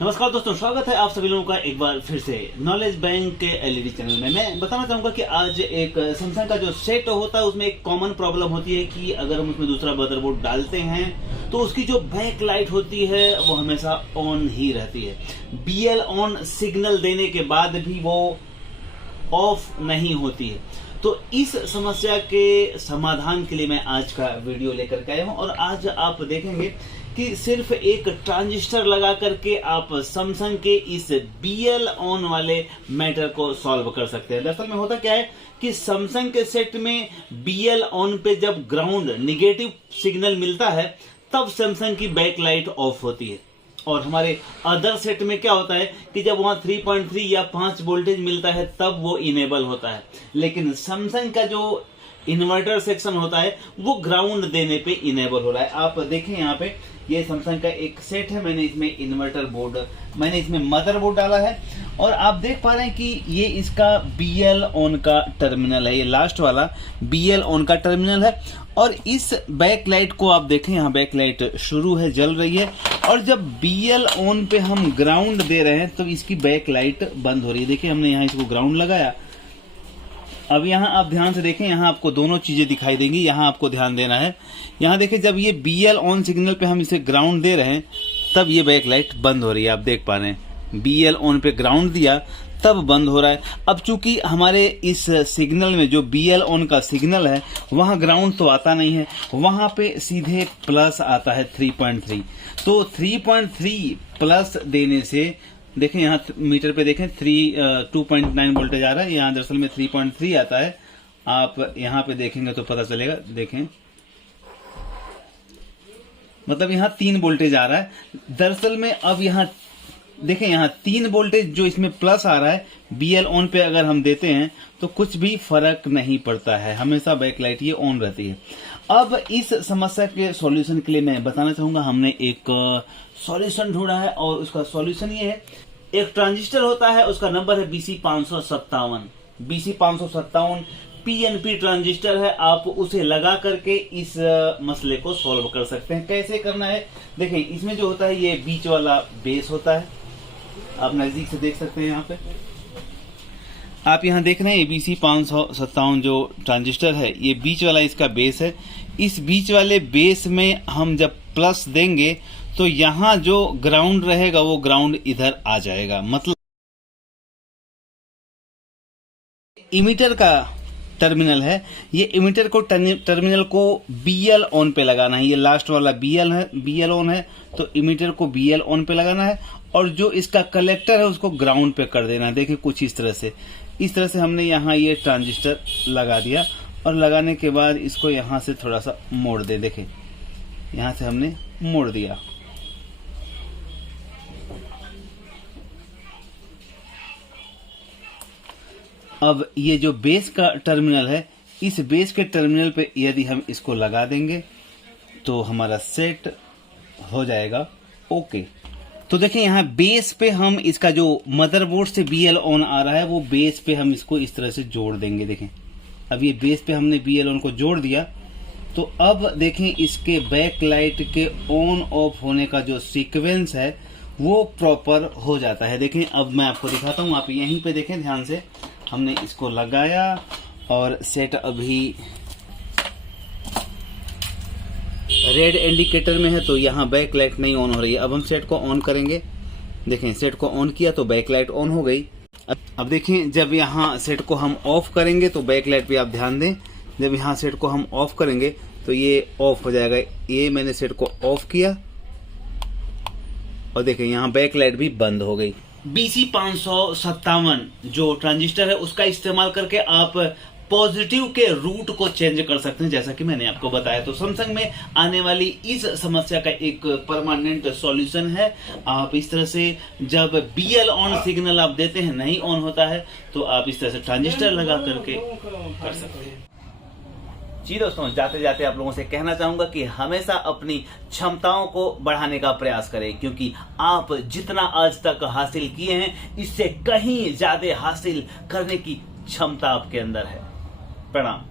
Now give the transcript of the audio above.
नमस्कार दोस्तों, स्वागत है आप सभी लोगों का एक बार फिर से नॉलेज बैंक के एलईडी चैनल में। मैं बताना चाहूंगा कि आज एक सैमसंग का जो सेट होता है उसमें एक कॉमन प्रॉब्लम होती है कि अगर हम उसमें दूसरा मदरबोर्ड डालते हैं तो उसकी जो बैक लाइट होती है वो हमेशा ऑन ही रहती है। BL ऑन सिग्नल देने के बाद भी वो ऑफ नहीं होती है। तो इस समस्या के समाधान के लिए मैं आज का वीडियो लेकर के आया हूं और आज आप देखेंगे कि सिर्फ एक ट्रांजिस्टर लगा करके आप सैमसंग के इस BL ऑन वाले मैटर को सॉल्व कर सकते हैं। दरअसल में होता क्या है कि सैमसंग के सेट में BL ऑन पे जब ग्राउंड निगेटिव सिग्नल मिलता है तब सैमसंग की बैक लाइट ऑफ होती है, और हमारे अदर सेट में क्या होता है कि जब वहां 3.3 या 5 वोल्टेज मिलता है तब वो इनेबल होता है। लेकिन सैमसंग का जो इन्वर्टर सेक्शन होता है वो ग्राउंड देने पे इनेबल हो रहा है। आप देखें यहाँ पे ये सैमसंग का एक सेट है, मैंने इसमें मदरबोर्ड डाला है और आप देख पा रहे हैं कि ये इसका BL ऑन का टर्मिनल है। ये लास्ट वाला BL ऑन का टर्मिनल है और इस बैक लाइट को आप देखें, यहाँ बैक लाइट शुरू है, जल रही है, और जब BL ऑन पे हम ग्राउंड दे रहे हैं तो इसकी बैक लाइट बंद हो रही है। देखिए हमने यहाँ इसको ग्राउंड लगाया। अब यहाँ आप ध्यान से देखें, यहाँ आपको दोनों चीजें दिखाई देंगी, यहाँ आपको ध्यान देना है। यहाँ देखिए जब ये BL ऑन सिग्नल पे हम इसे ग्राउंड दे रहे हैं तब ये बैक लाइट बंद हो रही है। आप देख पा रहे हैं BL ऑन पे ग्राउंड दिया तब बंद हो रहा है। अब चूंकि हमारे इस सिग्नल में जो BL ऑन का सिग्नल है वहां ग्राउंड तो आता नहीं है, वहां पे सीधे प्लस आता है 3.3। तो 3.3 प्लस देने से देखें, यहाँ मीटर पे देखें 2.9 वोल्टेज आ रहा है, यहाँ दरअसल में 3.3 आता है। आप यहाँ पे देखेंगे तो पता चलेगा, देखें मतलब यहाँ 3 वोल्टेज आ रहा है दरअसल में। अब यहाँ देखें, यहाँ 3 वोल्टेज जो इसमें प्लस आ रहा है BL ऑन पे अगर हम देते हैं तो कुछ भी फर्क नहीं पड़ता है, हमेशा बैकलाइट ये ऑन रहती है। अब इस समस्या के सॉल्यूशन के लिए मैं बताना चाहूंगा, हमने एक सॉल्यूशन ढूंढा है और उसका सॉल्यूशन ये है। एक ट्रांजिस्टर होता है, उसका नंबर है BC557। BC557 PNP ट्रांजिस्टर है। आप उसे लगा करके इस मसले को सॉल्व कर सकते हैं। कैसे करना है देखें, इसमें जो होता है ये बीच वाला बेस होता है, आप नजदीक से देख सकते हैं। यहाँ पे आप यहाँ देख रहे हैं BC557 जो ट्रांजिस्टर है ये बीच वाला इसका बेस है। इस बीच वाले बेस में हम जब प्लस देंगे तो यहाँ जो ग्राउंड रहेगा वो ग्राउंड इधर आ जाएगा। मतलब इमीटर का टर्मिनल है, ये इमीटर को टर्मिनल को BL ऑन पे लगाना है। ये लास्ट वाला BL ऑन है तो इमीटर को BL ऑन पे लगाना है, और जो इसका कलेक्टर है उसको ग्राउंड पे कर देना है। देखिए कुछ इस तरह से हमने यहाँ ये ट्रांजिस्टर लगा दिया, और लगाने के बाद इसको यहाँ से थोड़ा सा मोड़ दे। देखें यहाँ से हमने मोड़ दिया। अब ये जो बेस का टर्मिनल है, इस बेस के टर्मिनल पे यदि हम इसको लगा देंगे तो हमारा सेट हो जाएगा ओके। तो देखें यहाँ बेस पे हम इसका जो मदरबोर्ड से BL ऑन आ रहा है वो बेस पे हम इसको इस तरह से जोड़ देंगे। देखें अब ये बेस पे हमने BL ऑन को जोड़ दिया, तो अब देखें इसके बैक लाइट के ऑन ऑफ होने का जो सीक्वेंस है वो प्रॉपर हो जाता है। देखें अब मैं आपको दिखाता हूँ, आप यहीं पे देखें ध्यान से। हमने इसको लगाया और सेट अभी रेड इंडिकेटर में है तो यहाँ बैक लाइट नहीं ऑन हो रही है। अब हम सेट को ऑन करेंगे। देखें सेट को ऑन किया तो बैक लाइट ऑन हो गई। अब देखें जब यहाँ सेट को हम ऑफ करेंगे तो बैक लाइट पे आप ध्यान दें, जब यहाँ सेट को हम ऑफ करेंगे तो ये ऑफ हो जाएगा। ये मैंने सेट को ऑफ किया और देखें यहाँ बैक लाइट भी बंद हो गई। BC557 जो ट्रांजिस्टर है उसका इस्तेमाल करके आप पॉजिटिव के रूट को चेंज कर सकते हैं, जैसा कि मैंने आपको बताया। तो सैमसंग में आने वाली इस समस्या का एक परमानेंट सॉल्यूशन है। आप इस तरह से जब BL ऑन सिग्नल आप देते हैं नहीं ऑन होता है तो आप इस तरह से ट्रांजिस्टर लगा करके कर सकते हैं। जी दोस्तों, जाते जाते आप लोगों से कहना चाहूंगा कि हमेशा अपनी क्षमताओं को बढ़ाने का प्रयास करें, क्योंकि आप जितना आज तक हासिल किए हैं इससे कहीं ज्यादा हासिल करने की क्षमता आपके अंदर है। प्रणाम।